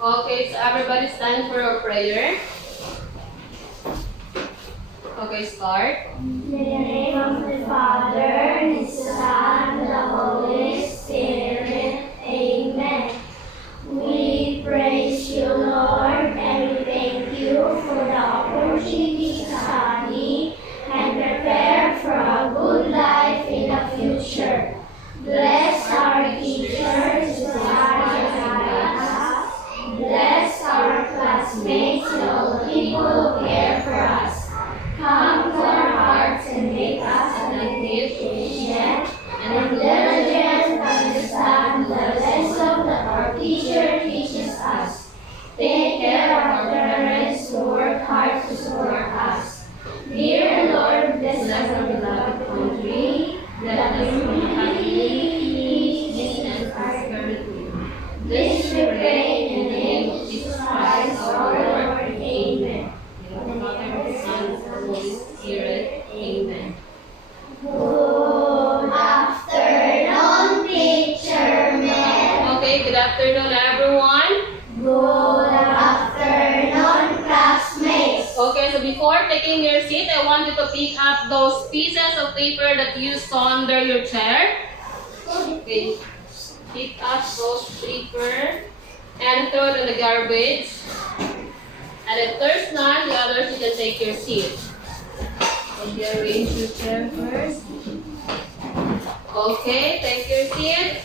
Okay, so everybody stand for a prayer. Okay, start. In the name of the Father, the Son, the Holy Spirit. Amen. We praise you, Lord, and we thank you for the opportunity to study and prepare for a good life in the future. Bless our teachers who guide us. Bless our classmates and all the people who care for us. Come to our hearts and make us patient and diligent to understand the lesson that our teacher teaches us. Take care of our parents who work hard to support us. Dear Lord, bless our beloved country, that we may have peace and prosperity. This we pray in the name of Jesus Christ, our Lord. Amen. Spirit. Amen. Good afternoon, teacher Mel. Okay, good afternoon, everyone. Good afternoon, classmates. Okay, so before taking your seat, I want you to pick up those pieces of paper that you saw under your chair. Okay, pick up those paper and throw it in the garbage. And if there's none, the others, you can take your seat. Okay, arrange your chair first. Okay, take your seat.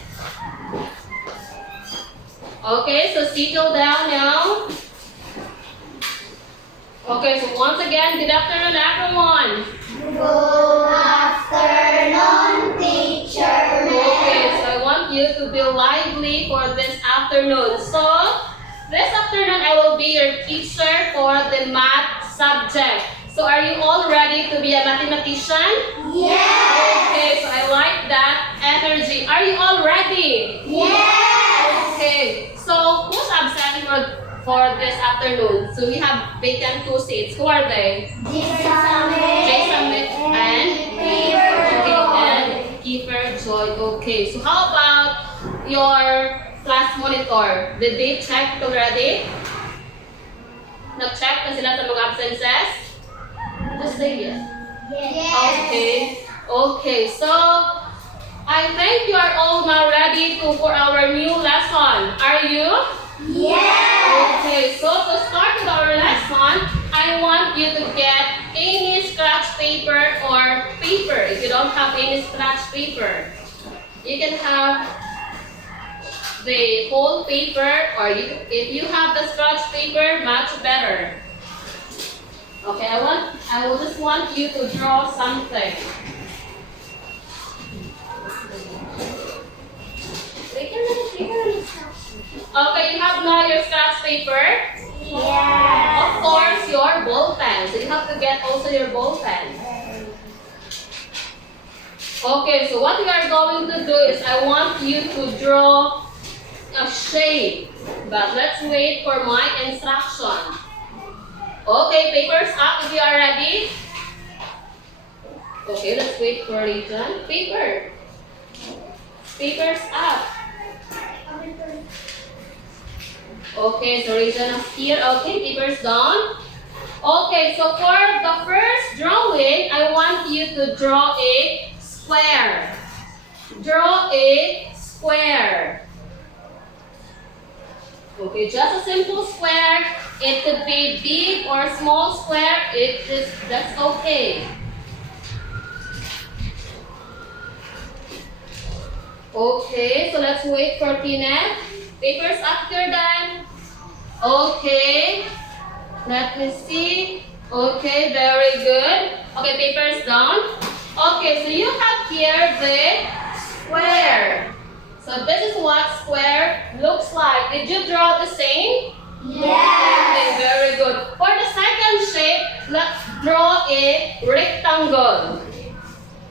Okay, so settle down now. Okay, so once again, good afternoon, everyone. Good afternoon, teacher Mel. Okay, so I want you to be lively for this afternoon. So, this afternoon, I will be your teacher for the math subject. So, are you all ready to be a mathematician? Yes. Okay, so I like that energy. Are you all ready? Yes. Okay, so who's absent for this afternoon? So, we have vacant 2 seats. Who are they? Jason and Kiefer Joy. Okay, so how about your class monitor? Did they check already? Nag-check na sila sa mga absences? Just say yes. Yes. Okay, so I think you are all now ready for our new lesson. Are you? Yes. Okay, so to start with our lesson, I want you to get any scratch paper or paper. If you don't have any scratch paper, you can have the whole paper, or if you have the scratch paper, much better. Okay, I will just want you to draw something. Okay, you have now your scratch paper. Yes. Of course, your ball pen. So you have to get also your ball pen. Okay, so what we are going to do is I want you to draw a shape. But let's wait for my instruction. Okay, papers up if you are ready. Okay, let's wait for Region. Papers up. Okay, so Region is here. Okay, papers down. Okay, so for the first drawing, I want you to draw a square. Draw a square. Okay, just a simple square. It could be big or small square. That's okay. Okay, so let's wait for Kinet. Papers up here then. Okay. Let me see. Okay, very good. Okay, papers down. Okay, so you have here the square. So this is what square looks like. Did you draw the same? Yes. Okay, very good. For the second shape, let's draw a rectangle.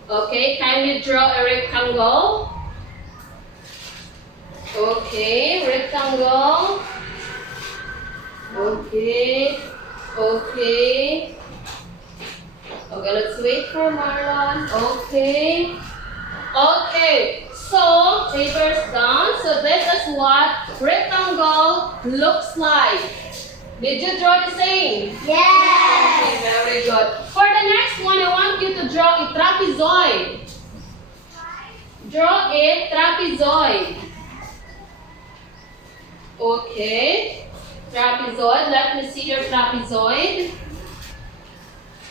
Okay, kindly draw a rectangle. Okay, rectangle. Okay. Okay, let's wait for Marlon. Okay. Okay, so papers down. So this is what rectangle looks like? Did you draw the same? Yes. Okay, very good. For the next one, I want you to draw a trapezoid. Draw a trapezoid. Okay. Trapezoid. Let me see your trapezoid.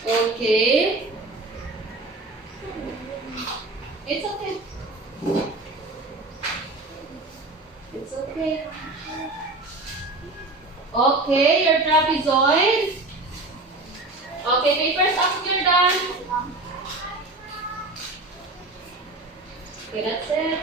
Okay. It's okay. It's okay. Okay, your trapezoid. Okay, papers up, you're done. Okay, that's it.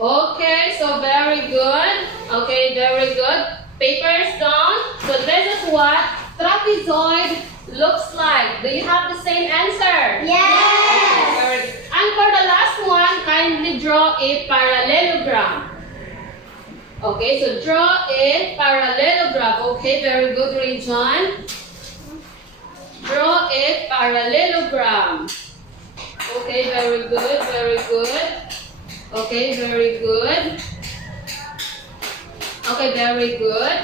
Okay, so very good. Okay, very good. Papers done. So this is what trapezoid looks like. Do you have the same answer? Yes. Very good. And for the last one, kindly draw a parallelogram. Okay, so draw a parallelogram. Okay, very good, Rajon. Draw a parallelogram. Okay, very good, very good. Okay, very good. Okay, very good.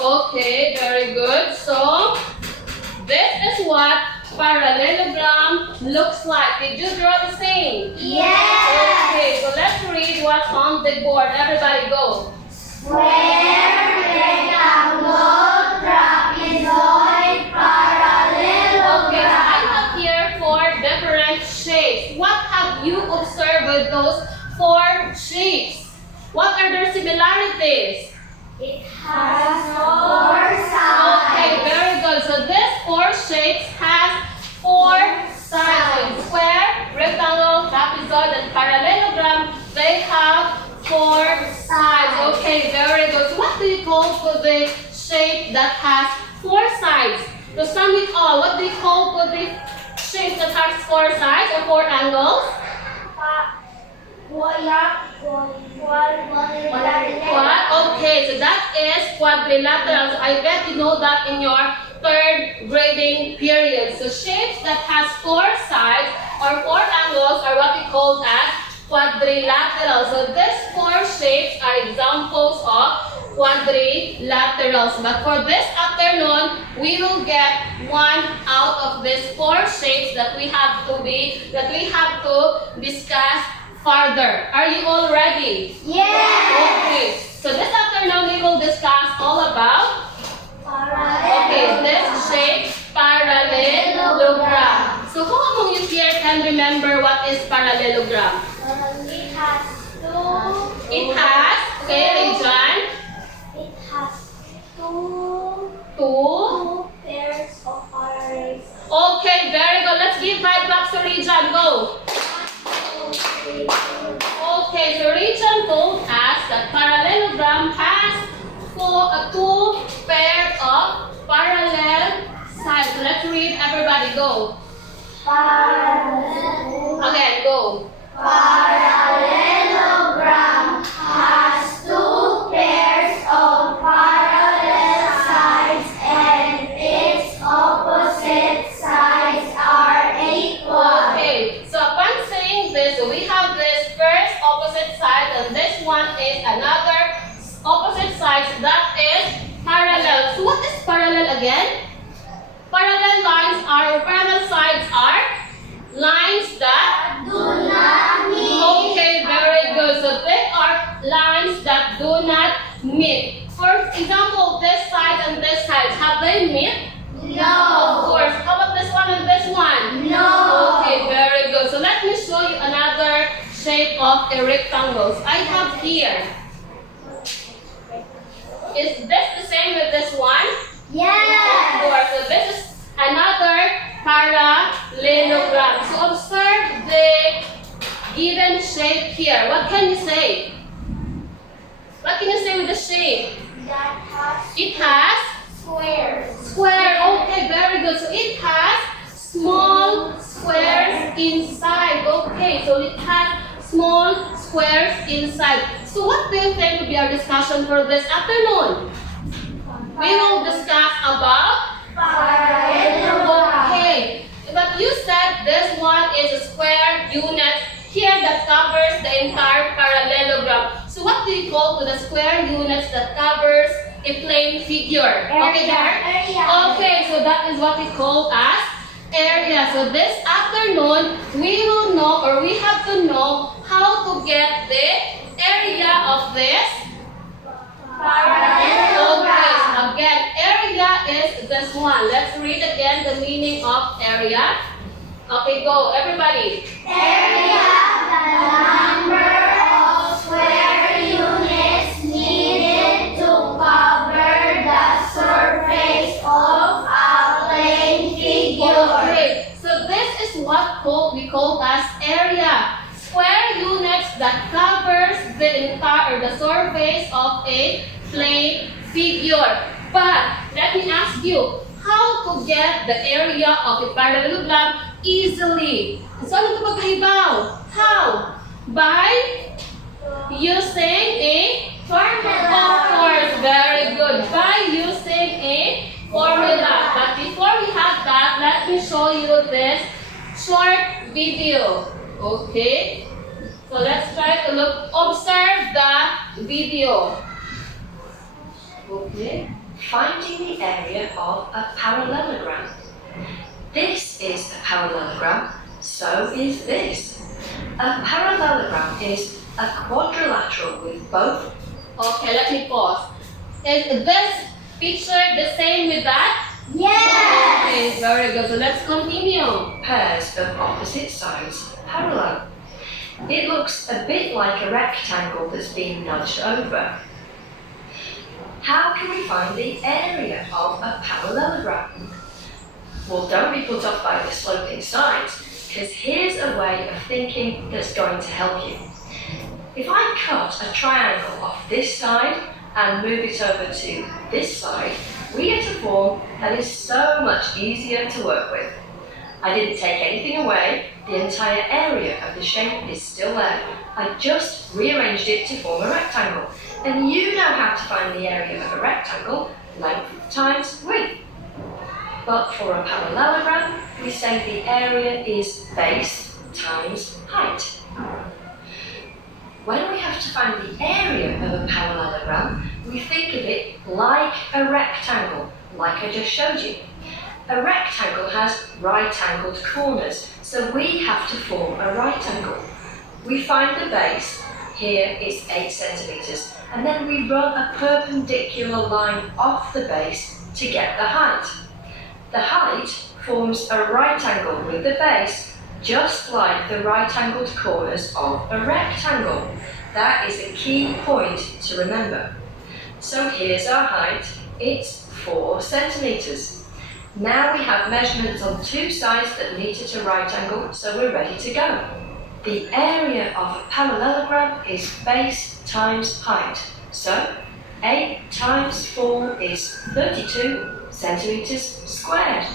Okay, very good. So, this is what parallelogram looks like. Did you draw the same? Yes. Okay, so let's read what's on the board. Everybody go. Square, rectangle, trapezoid, parallelogram. Okay, so I have here 4 different shapes. What have you observed with those 4 shapes? What are their similarities? It has 4 sides. Okay, very good. So this 4 shapes has 4 sides. So square, rectangle, trapezoid, and parallelogram, they have 4 sides. Okay, very good. So what do you call for the shape that has 4 sides? To sum it all, what do you call for the shape that has 4 sides or 4 angles? What? Okay, so that is quadrilaterals. I bet you know that in your 3rd grading period. So shapes that has 4 sides or 4 angles are what we call as quadrilaterals. So these 4 shapes are examples of quadrilaterals. But for this afternoon, we will get one out of these 4 shapes that we have to discuss further. Are you all ready? Yes. Okay. So this afternoon we will discuss all about this shape, parallelogram. So who among you here can remember what is parallelogram? It has 2. It has, okay, Rajon, It has 2 2. pairs of parallels. Okay, very good. Let's give 5 claps to Rajon. Go. Okay, so Rajon told us that parallelogram has 2 pairs of parallel sides. Let's read. Everybody go. Again, go. Parallelogram has 2 pairs of parallel sides and its opposite sides are equal. Okay, so upon saying this, we have this first opposite side and this one is another opposite side. So that is parallel. So what is parallel again? Parallel lines are, parallel sides are lines that Do not meet. okay, very good. So they are lines that do not meet. For example, this side and this side, have they met? Of No. course. How about this one and this one? No. Okay, very good. So let me show you another shape of a rectangle. So I have here. Is this the same with this one? Of Yes. course. So this is another parallelogram. So observe the given shape here. What can you say? What can you say with the shape? That has It has squares. square. Okay, very good. So it has small squares inside. Okay, so it has small squares inside. So what do you think will be our discussion for this afternoon? We will discuss about Parallelogram. okay. But you said this one is a square unit. here that covers the entire parallelogram. So what do you call to the square units that covers a plane figure? Okay, there? Okay, so that is what we call as area. So this afternoon, we will know, or we have to know how to get the area of this parallelogram. Okay, so again, area is this one. Let's read again the meaning of area. Okay, go, everybody. Area, the number of square units needed to cover the surface of a plane figure. Okay, so this is what we call as area. Square units that covers the entire, the surface of a plane figure. But let me ask you, how to get the area of a parallelogram easily? So ano ito pagkahibaw? How? By using a formula. Of course, very good. By using a formula. But before we have that, let me show you this short video. Okay? So let's try to observe the video. Okay? Finding the area of a parallelogram. This is a parallelogram, so is this. A parallelogram is a quadrilateral with both. Okay, let me pause. Is this picture the same with that? Yes! Okay, very good. So let's continue. Pairs of opposite sides parallel. It looks a bit like a rectangle that's been nudged over. How can we find the area of a parallelogram? Well, don't be put off by the sloping sides, because here's a way of thinking that's going to help you. If I cut a triangle off this side and move it over to this side, we get a form that is so much easier to work with. I didn't take anything away, the entire area of the shape is still there. I just rearranged it to form a rectangle. And you know how to find the area of a rectangle, length times width. But for a parallelogram, we say the area is base times height. When we have to find the area of a parallelogram, we think of it like a rectangle, like I just showed you. A rectangle has right-angled corners, so we have to form a right angle. We find the base, here it's 8 centimeters, and then we run a perpendicular line off the base to get the height. The height forms a right angle with the base, just like the right-angled corners of a rectangle. That is a key point to remember. So here's our height, it's 4 centimeters. Now we have measurements on two sides that meet at a right angle, so we're ready to go. The area of a parallelogram is base times height. So 8 times 4 is 32 centimeters squared.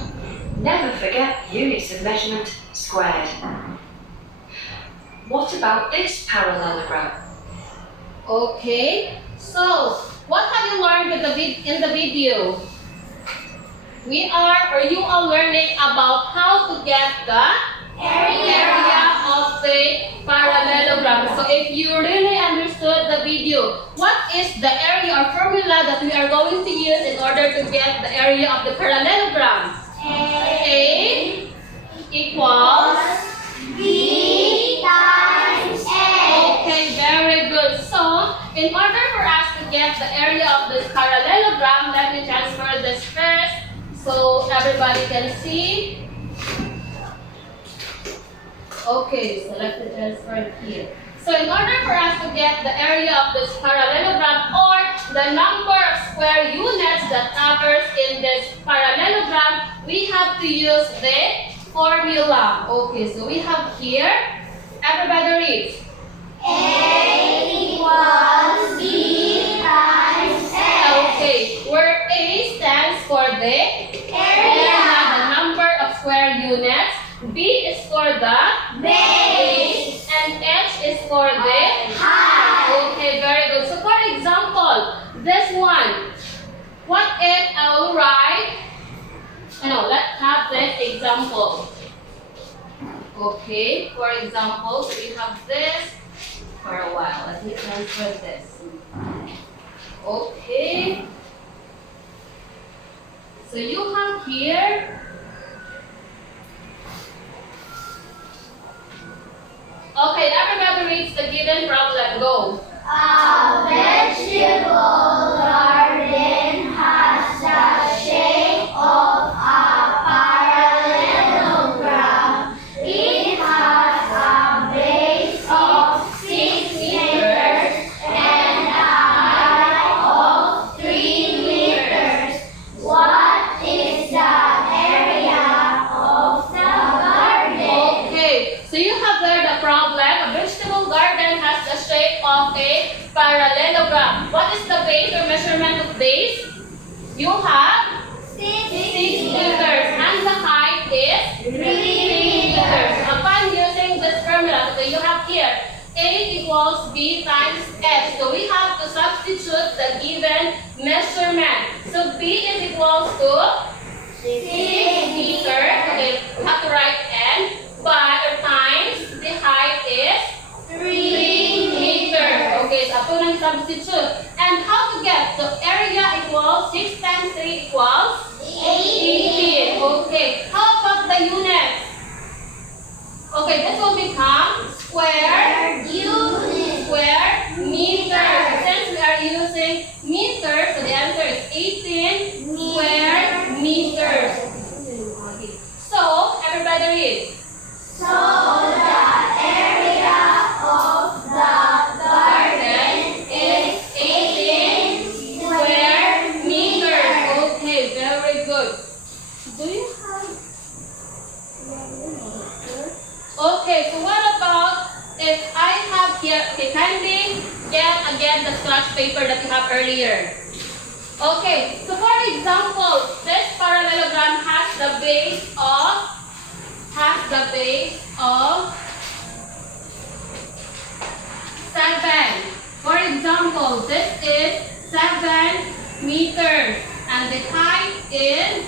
Never forget units of measurement squared. What about this parallelogram? Okay, so what have you learned in the video? You are learning about how to get the area of the parallelogram. So if you really understood the video, what is the area or formula that we are going to use in order to get the area of the parallelogram? A equals B times A. Okay, very good. So, in order for us to get the area of this parallelogram, let me transfer this first so everybody can see. Okay, so let me transfer it here. So, in order for us to get the area of this parallelogram or the number of square units that covers in this parallelogram, we have to use the formula. Okay, so we have here, everybody reads. A equals B times A. Okay, where A stands for the Area. the number of square units, B is for the Base. and H is for the Height. Okay, very good. So for example, this one, what if I will write, let's have this example. Okay, for example, so we have this for a while. Let me transfer this. Okay. So you have here. Okay, everybody reads the given problem. Go. A vegetable garden has the shape of a parallelogram. It has a base of 6 meters and a height of 3 meters. What is the area of the garden? Okay, so you have there the problem. A vegetable garden has the shape of a parallelogram. What is the base or measurement of base? You have 6 meters and the height is 3 meters. Upon using this formula, okay, you have here A equals B times S. So we have to substitute the given measurement. So B is equals to 6 meters. Okay, we have to write N. But times the height is 3 meters. Okay, so ako nang substitute. And how to get? So area equals 6 times 3 equals 18. Okay, how about the units? Okay, this will become square unit. Square meters. Since we are using meters, so the answer is 18 square meters. Okay. So everybody read. So the area of the garden is 18 Square meters. Okay, very good. Do you have? Okay, so what about if I have here? Okay, kindly get again the scratch paper that you have earlier. Okay, so for example, this parallelogram has the base of 7. For example, this is 7 meters and the height is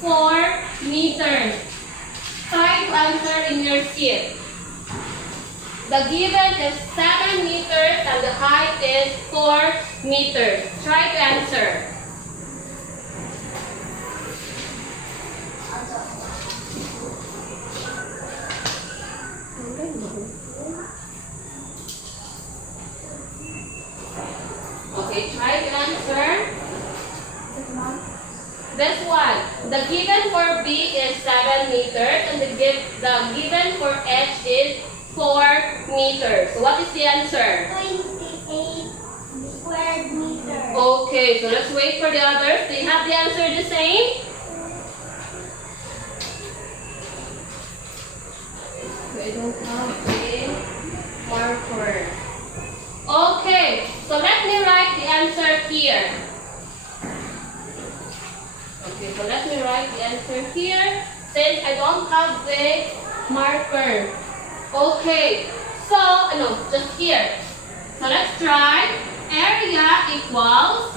4 meters. Try to answer in your sheet. The given is 7 meters and the height is 4 meters. Try to answer. Okay, try to answer. This one. The given for B is 7 meters and the given for H is 4 meters. So what is the answer? 28 square meters. Okay, so let's wait for the others. Do you have the answer the same? I don't have a marker. Okay, so let me write the answer here. Okay, so let me write the answer here since I don't have the marker. Okay, so, no, just here. So let's try. Area equals,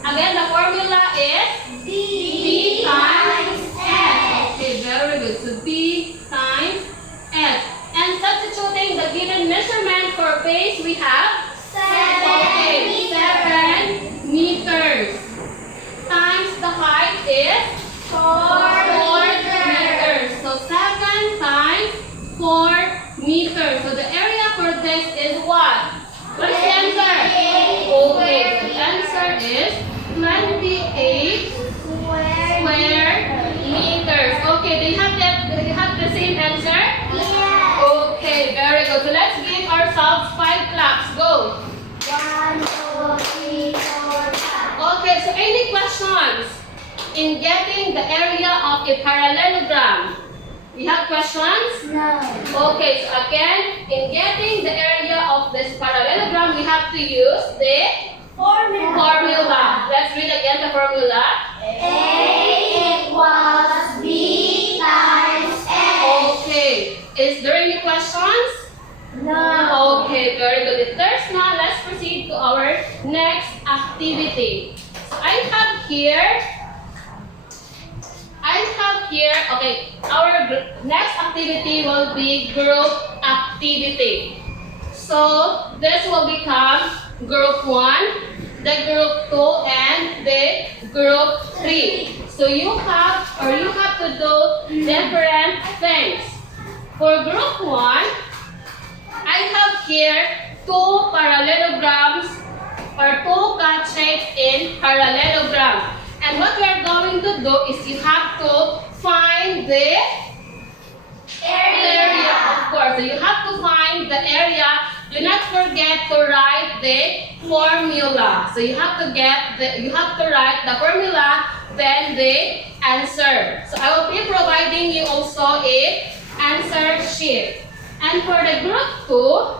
again the formula is B times S. Okay, very good. So B times S. And substituting the given measurement for base, we have 7 meters. Times the height is 4 meters. So 7 times 4 meters. So the area for this is what? What is the answer? Okay, so the answer is 28 square meters. Okay, do you have the same answer? Yeah. Okay, very good. So let's give ourselves 5 claps. Go. 1, 2, 3, 4, 5. Okay, so any questions in getting the area of a parallelogram? We have questions? No. Okay, so again, in getting the area of this parallelogram, we have to use the formula. Let's read again the formula. A equals B times S. Okay, is there any questions? No. Okay, very good. If there's none, let's proceed to our next activity. So I have here, okay, our next activity will be group activity. So this will become group 1, the group 2, and the group 3. So you have to do different things. For group 1, I have here two parallelograms or two cut shapes in parallelogram. And what we are going to do is you have to find the area, of course. So you have to find the area. Do not forget to write the formula. So you have to write the formula, then the answer. So I will be providing you also a answer sheet. And for the group 2,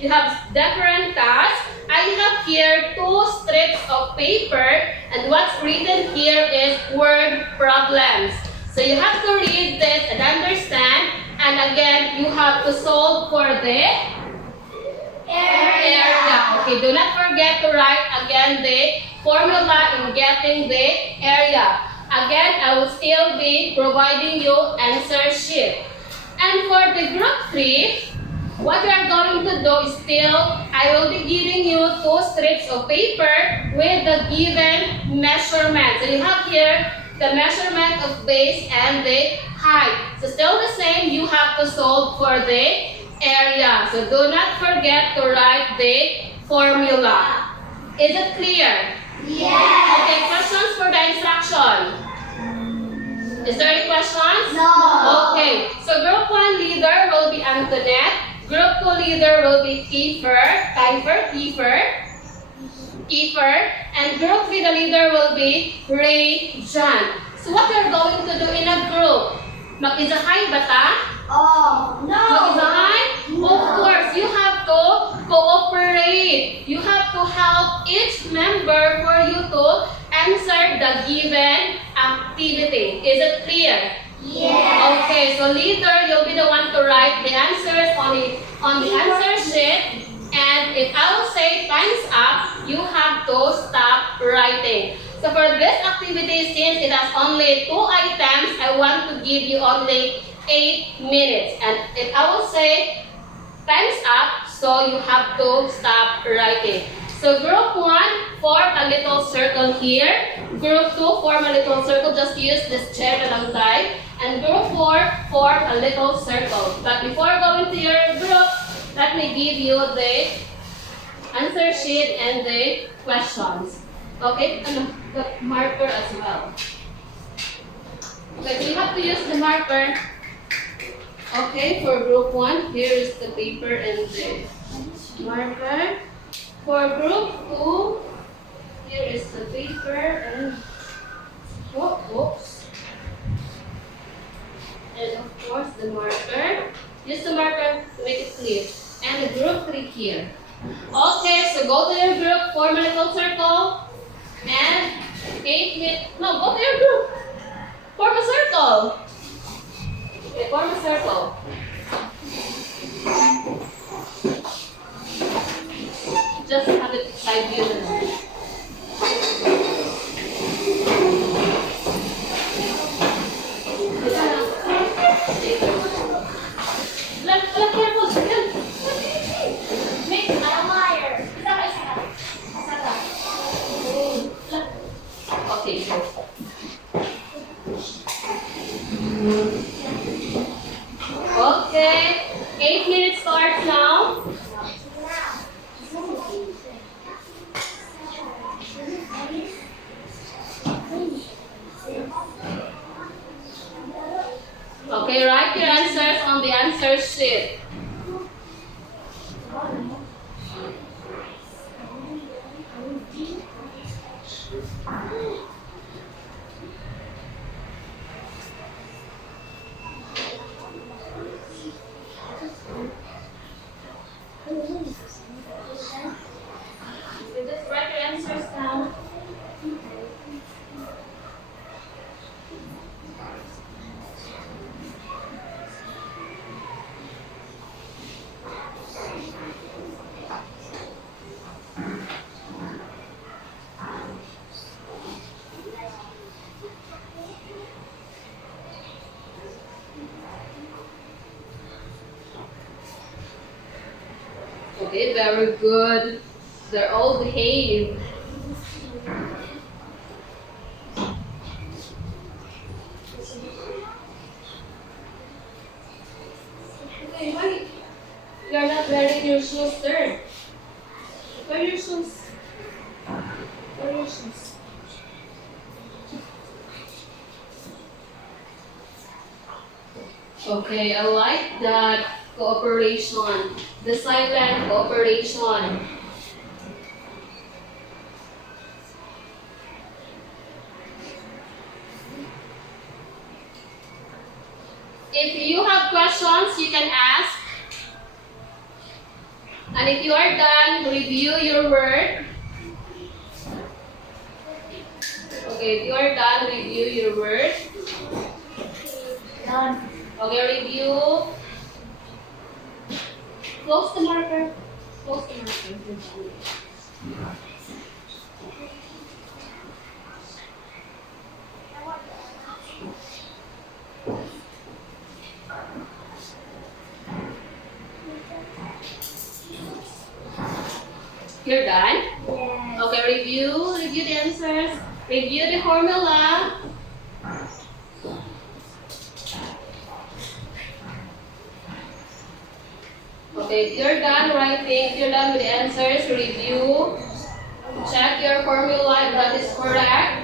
you have different tasks. I have here two strips of paper, and what's written here is word problems. So you have to read this and understand, and again, you have to solve for the area. Okay, do not forget to write again the formula in getting the area. Again, I will still be providing you answer sheet. And for the group 3, what we are going to do is I will be giving you two strips of paper with the given measurement. So you have here the measurement of base and the height. So still the same, you have to solve for the area. So do not forget to write the formula. Is it clear? Yes. Okay, questions for the instruction? Is there any questions? No. Okay, so group 1 leader will be Antoinette. Group 2 leader will be Kiefer, and group 3 the leader will be Ray John. So what you're going to do in a group? Mag-isahay ba ta? Oh, no. Mag-isahay? No. Of course, you have to cooperate. You have to help each member for you to answer the given activity. Is it clear? Yes. Okay, so leader, you'll be the one to write the answers on the answer sheet. And if I will say time's up, you have to stop writing. So for this activity, since it has only 2 items, I want to give you only 8 minutes. And if I will say time's up, so you have to stop writing. So group 1, form a little circle here. Group 2, form a little circle. Just use this chair na lang tayo. And group 4, form a little circle. But before going to your group, let me give you the answer sheet and the questions. Okay? And the marker as well. Okay, so you have to use the marker. Okay, for group 1, here is the paper and the marker. For group 2, here is the paper and books. And of course the marker. Use the marker to make it clear. And the group 3 here. Okay, so go to your group, form a little circle. And 8 minutes. No, go to your group. Form a circle. Okay, form a circle. Just have it side view na lang. Look careful, Jen. Make a liar. Okay, go. Okay, 8 minutes starts now. Okay, write your answers on the answer sheet. You just write your answers down. Okay, very good. They're all behaved. Okay, why you're not wearing your shoes there? Where are your shoes? Where are your shoes? Okay, I like that cooperation. The silent cooperation. If you have questions, you can ask. And if you are done, review your work. Okay, if you are done, review your work. Done. Okay, review. Close the marker. Close the marker. You're done? Yes. Okay, review the answers. Review the formula. Okay, if you're done writing, if you're done with the answers, review. Check your formula if that is correct.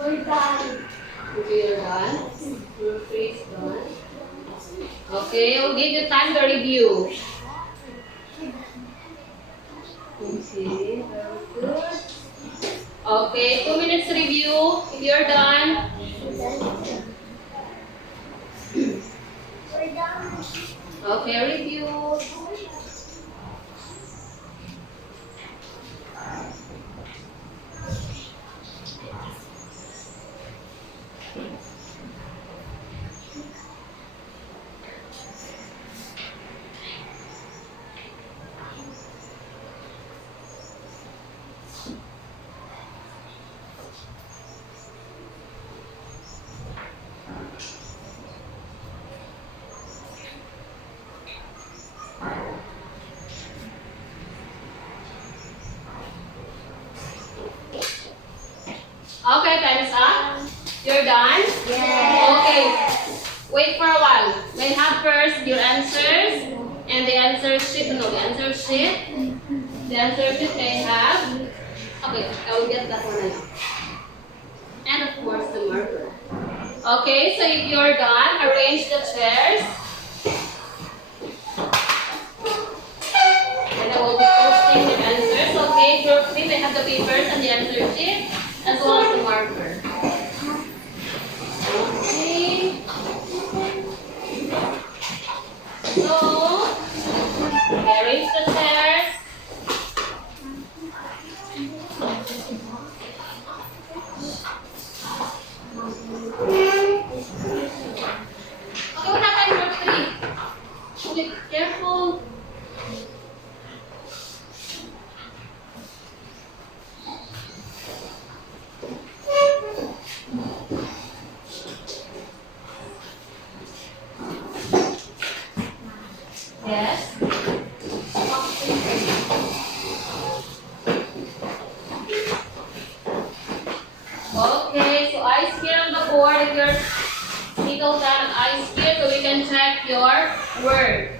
We're done. Okay, you're done. Your face done. Okay, I'll give you time to review. Okay, very good. Okay, 2 minutes review. If you're done. We're done. Okay, review. Okay, time is up. You're done? Yes. Okay. Wait for a while. May have first your answers and the answer sheet. No, the answer sheet. The answer sheet may have. Okay, I will get that one now. And of course the marker. Okay, so if you're done, arrange the chairs. And I will be posting the answers. Okay, group 3 may have the papers and the answer sheet as well as the marker. Okay. So, arrange the chairs. Okay, what happened, group 3? Okay, careful. Yes. Okay, so eyes here on the board. If you're single down eyes here, so we can check your word.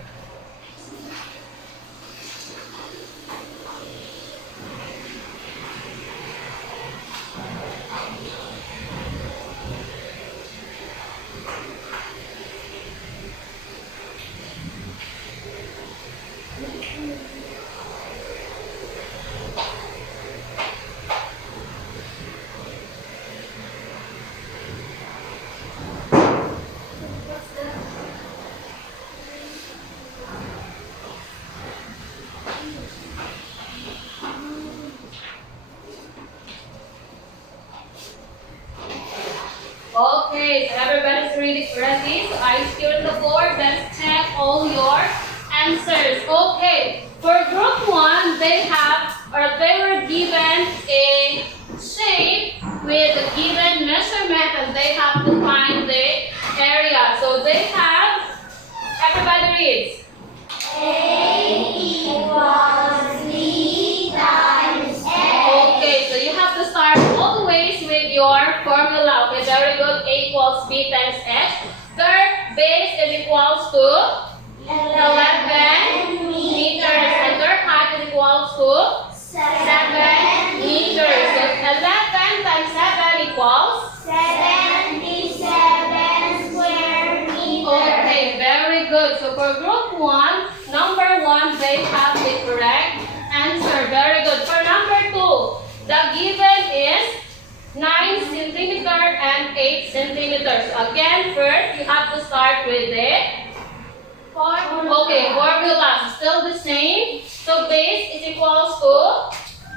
Okay, so everybody's ready. So eyes here on the board. Let's check all your answers. Okay, for group 1, they have or they were given a shape with a given measurement and they have to find the area. So they have, everybody reads. A equals B times X. Okay, so you have to start always with your formula. Okay, very good. A equals B times X. Their base is equals to 11 meters and their height is equals to 7 meters. So 11 times 7 equals 77 square meters. okay, very good. So for group 1, number 1, they have the correct answer. Very good. For number 2, the given is 9 centimeter and 8 centimeters. So again, first you have to start with the formula. Still the same. So base is equals to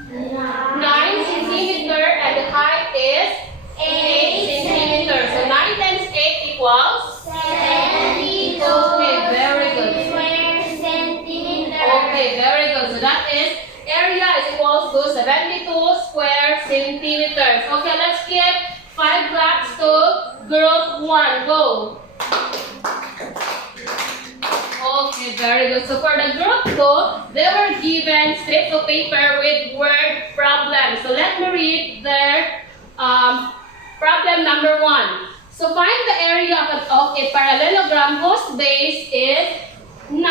9 centimeter and the height is 8 centimeters. So 9 times 8 equals 72 okay, very good. square centimeters. Okay, very good. So that is area is equals to 72 square centimeters. Okay, let's give 5 claps to group 1. Go. Okay, very good. So for the group 2, they were given strips of paper with word problems. So let me read their problem number 1. So find the area of a parallelogram whose base is 9.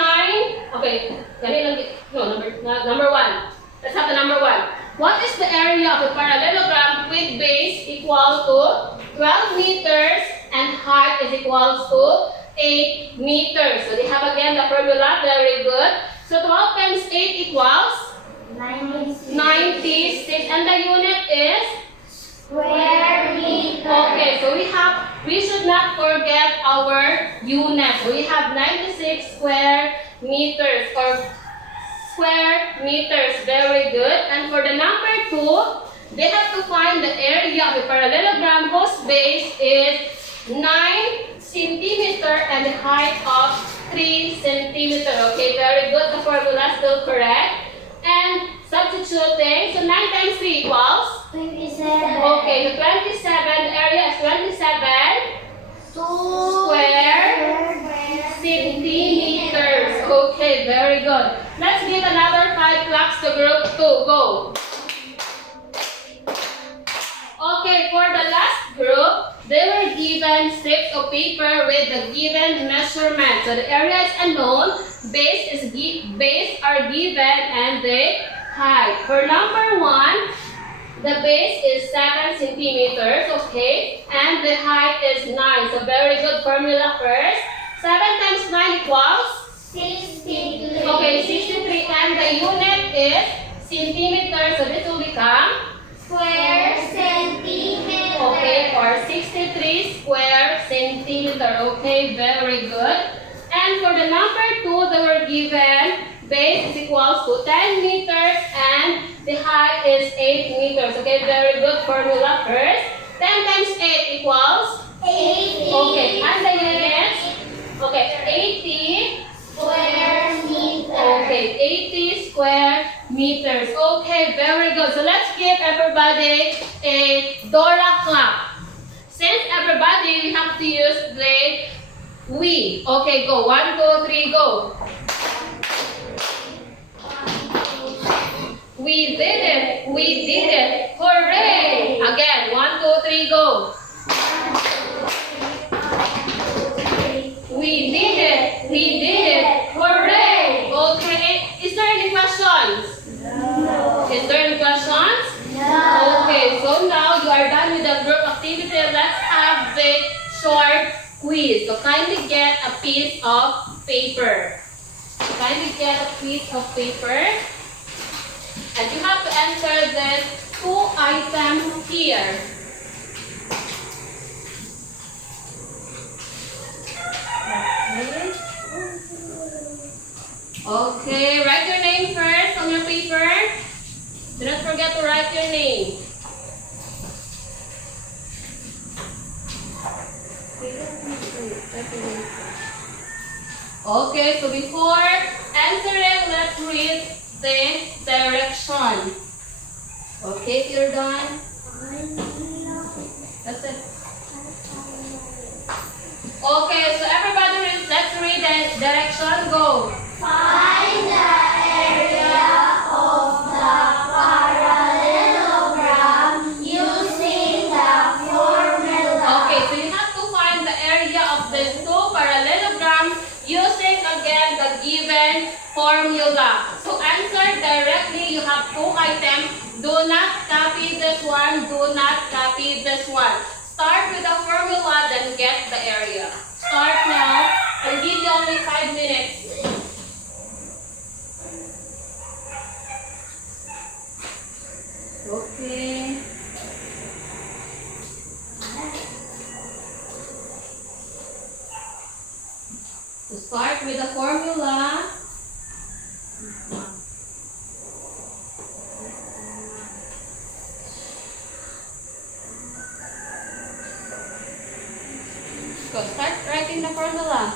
Okay, number 1. Let's have the number 1. What is the area of a parallelogram with base equal to 12 meters and height is equals to 8 meters? So they have again the formula. Very good. So 12 times 8 equals 96 and the unit is Square meter. okay, so we should not forget our units. So we have 96 square meters or square meters. Very good. And for the number 2, they have to find the area of a parallelogram whose base is 9 centimeter and the height of 3 centimeter. Okay, very good. The formula is still correct. And substituting, so 9 times 3 equals 27. okay, so 27, the area is 27 square centimeters. Okay, very good. Let's give another 5 claps to group 2. Go. Okay, for the last group, they were given strips of paper with the given measurement. So the area is unknown, base are given, and the height. For number 1, the base is 7 centimeters, okay, and the height is 9. So very good formula first. 7 times 9 equals 63. okay, 63, and the unit is centimeters. So this will become Square centimeter. okay, or 63 square centimeter. Okay, very good. And for the number 2, they were given base is equals to 10 meters and the height is 8 meters. Okay, very good formula first. 10 times 8 equals 80. okay, and the units okay, 80 Square meter. okay, 80 square meters. Okay, very good. So let's give everybody a Dora clap. Since everybody, we have to use the we. Okay, go. 1, 2, 3, go. We did it. We did it. Hooray! Again. 1, 2, 3, go. We did it. We did it. Hooray! Okay. Is there any questions? No. Is there any questions? No. Okay, so now you are done with the group activity. Let's have the short quiz. So kindly get a piece of paper. Kindly get a piece of paper. And you have to answer the 2 items here. Okay, write your name first on your paper. Do not forget to write your name. Okay, so before answering, let's read the direction. Okay, if you're done. That's it. Okay, so everybody, let's read the direction. Go. Find the area of the parallelogram using the formula. Okay, so you have to find the area of the two parallelograms using again the given formula. To answer directly, you have two items. Do not copy this one. Do not copy this one. Start with the formula, then get the area. Start now. I'll give you only 5 minutes. Okay. To start with the formula. Go, start writing the formula.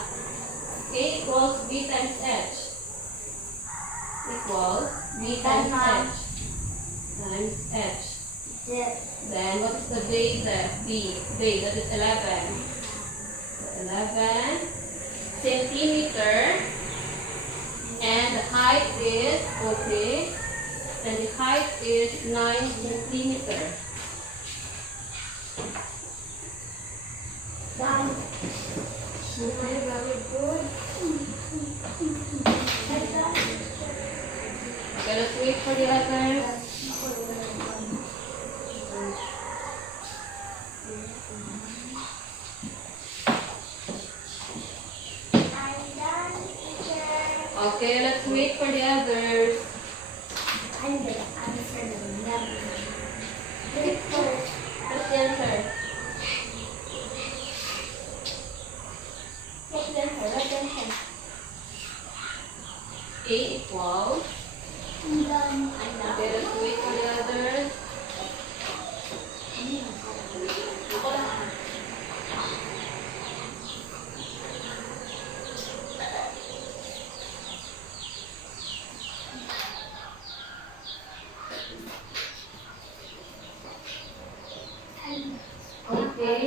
A equals B times H. Equals B times H. Times H. Then what is the base there? B. Base, that is 11. 11 centimeter. And the height is, okay. And the height is 9 centimeter. Done. Okay, very good. Okay, let's wait for the others. I'm done, teacher. Okay, let's wait for the others. I'm gonna answer the number. What's the answer? What's the answer? What's the answer? A equals. I'm done. Okay, let's wait for the others. Okay.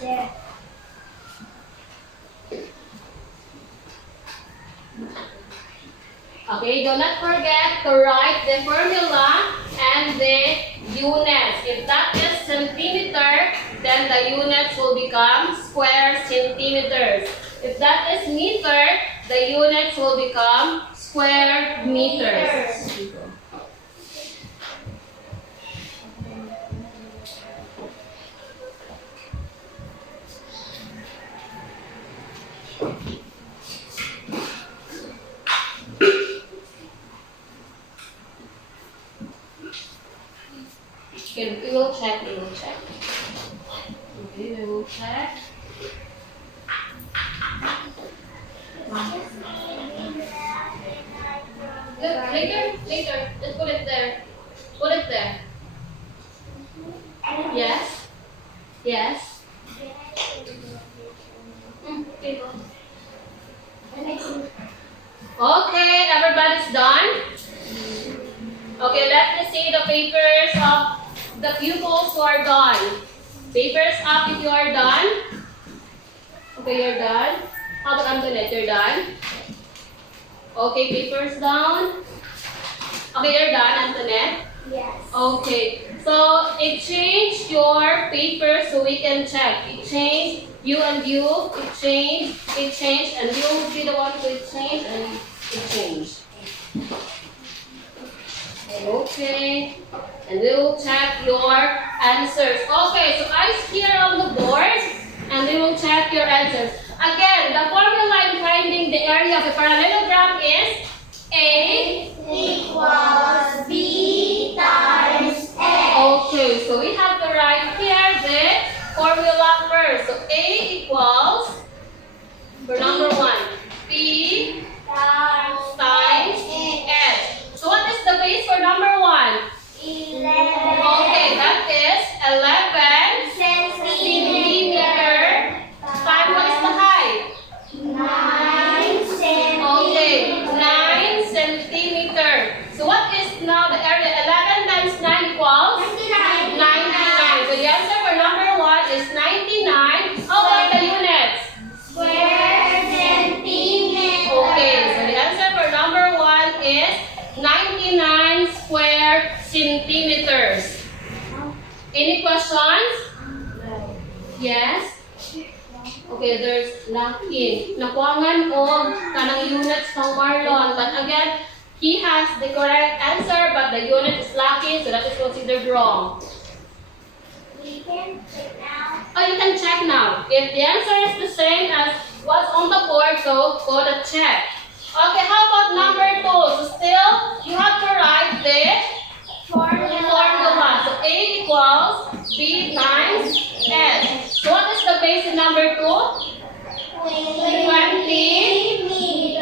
There. Okay, do not forget to write the formula and the units. If that is centimeter, then the units will become square centimeters. If that is meter, the units will become square meters. Okay, we will check. Okay, we will check. Later. Just put it there. Put it there. Yes. Yes. Okay, go. Okay, everybody's done? Okay, let me see the papers of the pupils who are done. Papers up if you are done. Okay, you're done. How about Antoinette? You're done? Okay, papers down. Okay, you're done, Antoinette? Yes. Okay, so exchange your papers so we can check. Exchange, you and you, exchange, and you will be the one to exchange and exchange. Okay, and we will check your answers. Okay, so eyes here on the board, and we will check your answers. Again, the formula in finding the area of a parallelogram is A Equals B times X. Okay, so we have to write here the formula first. So A equals, for number 1, P times H. So what is the base for number 1? 11. Okay, that is 11 centimeters. Any questions? Yes? Okay, there's lacking. Nakuangan og kanang units ng Marlon. But again, he has the correct answer, but the unit is lacking, so that is considered wrong. We can check now. Oh, you can check now. If the answer is the same as what's on the board, so go to check. Okay, how about number 2? So still, you have to write the formula. So A equals B times S. So what is the base in number 2? 20.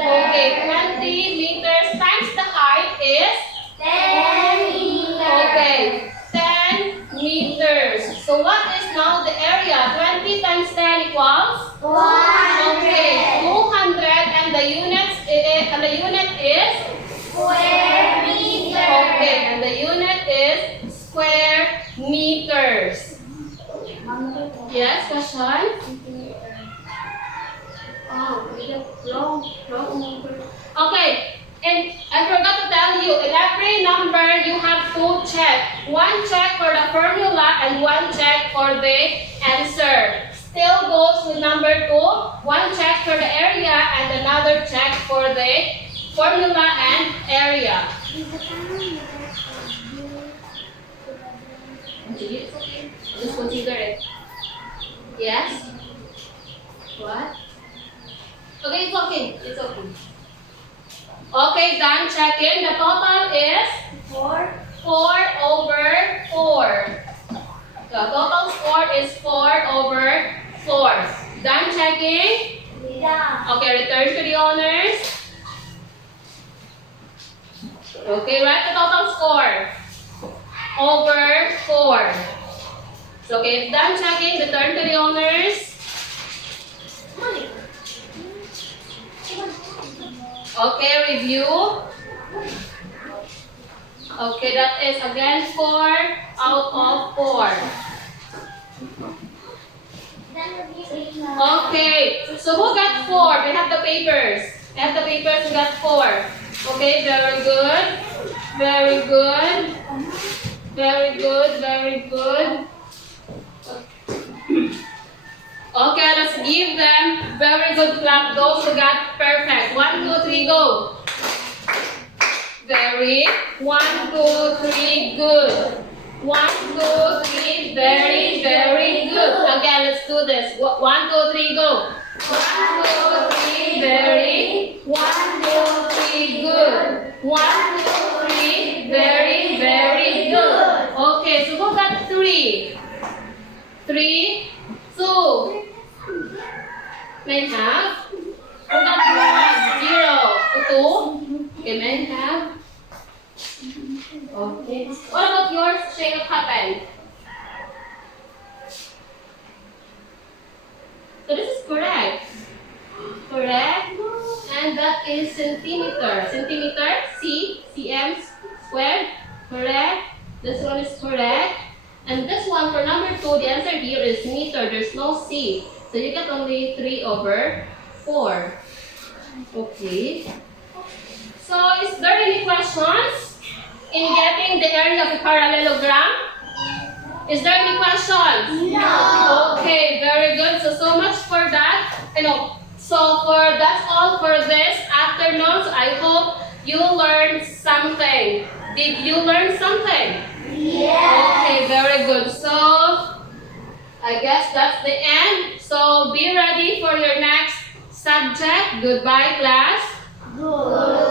Okay, 20 meters times the height is 10 meters. okay, 10 meters. So what is now the area? 20 times 10 equals? 100. Okay, 200 and the unit is? Square meter. Okay, and the unit is square meters. Yes, question? Oh, wrong number. Okay, and I forgot to tell you, in every number you have to check. One check for the formula and one check for the answer. Still goes with number 2, one check for the area and another check for the formula and area. It's okay. Just consider it. Yes? What? Okay, it's okay. It's okay. Okay, done checking. The total is 4. 4 over 4. The total score is 4 over 4. Done checking? Yeah. Okay, return to the honors. Okay, write the total score. Over 4. So, okay, if done checking, return to the honors. Okay, review. Okay, that is again 4 out of 4. Okay, so who got 4? We have the papers. We have the papers who got 4. Okay, very good. Very good. Very good, very good. Okay, let's give them very good clap. Those who got perfect. 1, 2, 3, go. Very. 1, 2, 3, good. 1, 2, 3, very, very good. Again, let's do this. 1, 2, 3, go. 1, 2, 3, very. 1, 2, 3, good. 1, 2, 3, very, very good. Okay, so who got 3? 3, 2. May have? Who got 1? 0. 2. Okay, may have? Okay. What about yours? Shade of happened. So this is correct. Correct. And that is centimeter. Centimeter, cm squared. Correct. This one is correct. And this one for number 2, the answer here is meter. There's no c. So you get only 3 over 4. Okay. So is there any questions in getting the area of a parallelogram? Is there any questions? No. Okay, very good. So much for that. That's all for this afternoon. So I hope you learned something. Did you learn something? Yeah. Okay, very good. So I guess that's the end. So be ready for your next subject. Goodbye, class. Good.